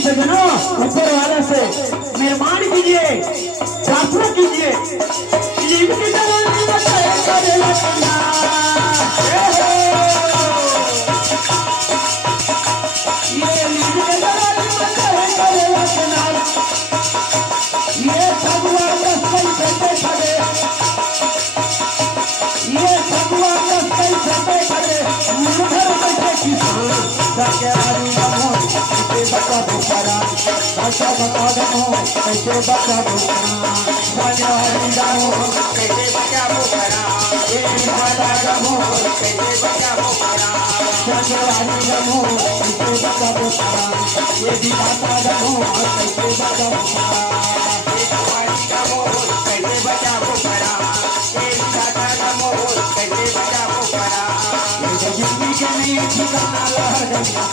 सजनों ऊपर वाले से मेहरबान कीजिए, प्रार्थना कीजिए इनकी जवानी में करे लगना। ये इनकी जवानी में करे लगना। ये भगवान रस्ते चलते खड़े, ये भगवान रस्ते चलते खड़े मुझे बैठे किसान जाके आरी बनो बचा भूखरा बचा बता दो कैसे बचा भूखरा बनवारी जाओ कैसे बचा भूखरा ये बता दो कैसे बचा भूखरा बनवारी जाओ कैसे बचा भूखरा ये भी बता दो कैसे बचा भूखरा ये बनवारी जाओ कैसे बचा भूखरा ये बता दो कैसे बचा भूखरा ये जिंदगी के लिए ठिकाना लहर गंगा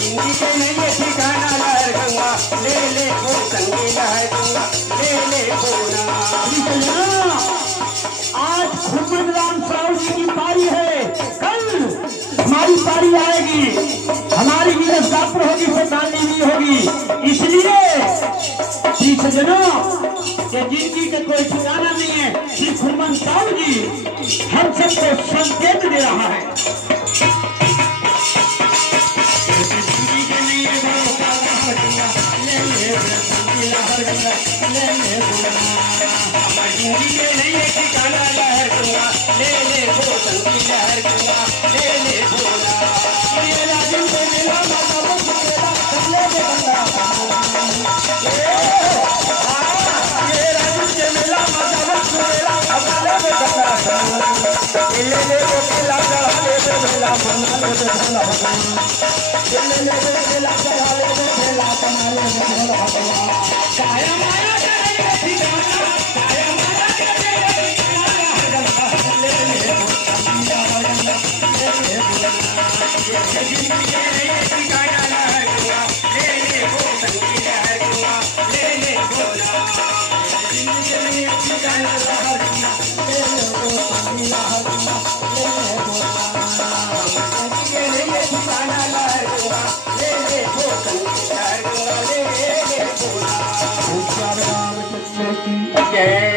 जिंदगी के लिए ठिकाना लहर गंगा ले ले वो संगी लहर गंगा ले ले बोला। आज खुर्मन राम साहू जी की पारी है, कल हमारी पारी आएगी, हमारी गिरफ्तार होगी सरदारनी भी होगी। इसलिए सज्जनों ये जिंदगी का कोई ठिकाना नहीं है। श्री खुर्मन साहू जी हम सबको संकेत दे रहा है। Okay.